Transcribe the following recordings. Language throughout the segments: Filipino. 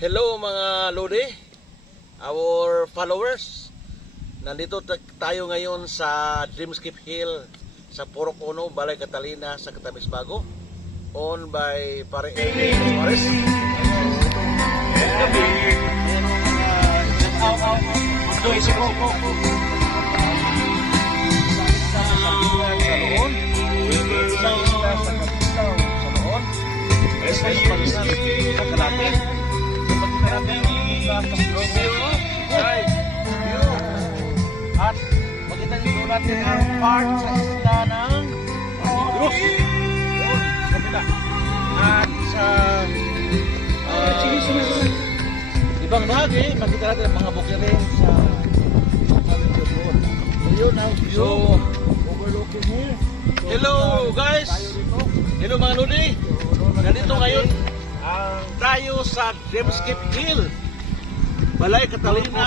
Hello mga Lodi, our followers. Nandito tayo ngayon sa Dreamscape Hill sa Purok Uno, Balay Catalina sa Catabis Bago. Owned by Pare Morris. At makita nyo natin ang part sa isla ng Cruz. Yun, kapila. At sa ibang bahagi, makita natin ang mga bukirin sa doon. Yun ang view overlooking here. Hello guys! Hello mga Lodi! Nandito ngayon tayo sa Dreamscape Hill, Balay Catalina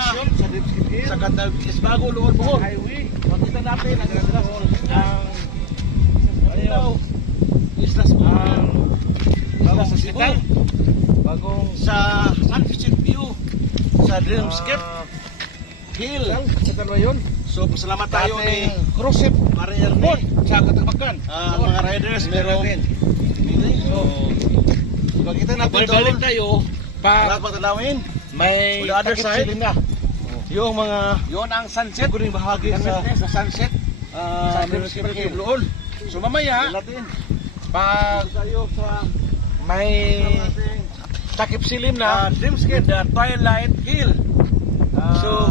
sa Catabis Bago, Lower Bohol. Makita natin ang islas sa Cebu, bagong sa sunset view sa Dreamscape Hill. So pasalamat tayo ni cruise ship Pare Ernie sa Katabakan. Mga riders meron. So makita natin balik tayo para patalawin. May on the other side na yung mga yon ang sunset kuning bahagi sa sunset sa Dreamscape Hill. So mamaya pag tayo sa may takip silim na Dreamscape the Twilight Hill. So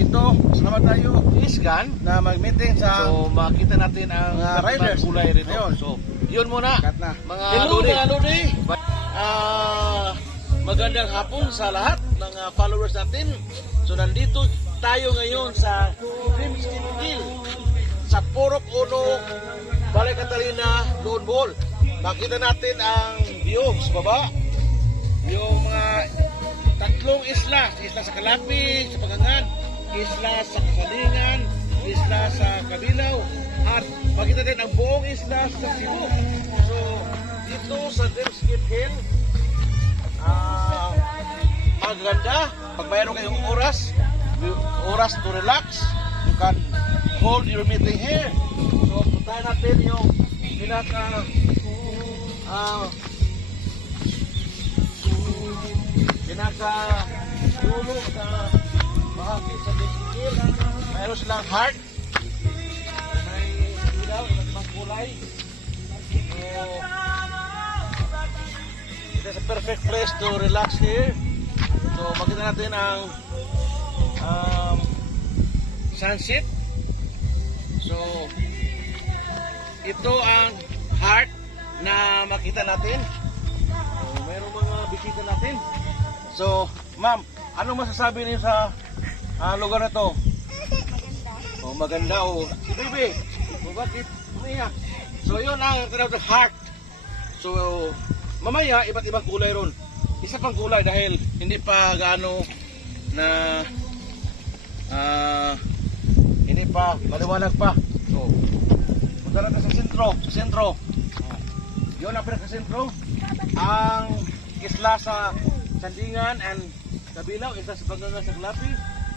ito salamat tayo Isgan na mag-meeting sa so makita natin ang riders kulay rito. So yun muna mga Lodi. Magandang hapon sa lahat ng followers natin. So nandito tayo ngayon sa Dreamscape Hill sa Purok Uno, Balay Catalina, Lower Bohol. Makita natin ang view sa baba. Yung mga tatlong isla sa Calapi, sa Pagangan, isla sa Kasalingan, isla sa Cabilao, at makita natin ang buong isla sa Cebu. So dito sa Dreamscape Hill, maganda pag mayroon kayong oras to relax, you can hold your meeting here. So puntahan natin yung pinaka dulo sa bahagi sa Dreamscape Hill. Mayroon silang heart, may ilaw, ibang kulay. So it's a perfect place to relax here. So makita natin ang sunset. So ito ang heart na makita natin. So mayroong mga bisita natin. So ma'am, anong masasabi niyo sa lugar na to? Maganda. Si baby, bakit umiyak? So yun ang tinatawag na heart. So mamaya iba't ibang kulay ron. Isa pang kulay dahil hindi pa gaano na hindi pa maliwanag pa. So punta natin sa sentro. Yun ang pinaka-sentro. Ang isla sa Sandingan and Cabilao, isla sa Pagangan sa Calapi,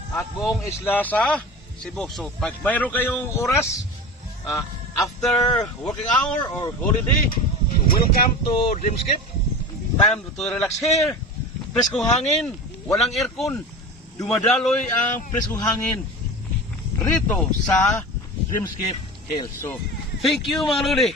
at buong isla sa Cebu. So pag mayroon kayong oras after working hour or holiday, welcome to Dreamscape. Time to relax here. Preskong hangin, walang aircon. Dumadaloy ang preskong hangin rito sa Dreamscape Hill. So, thank you mga Lodi.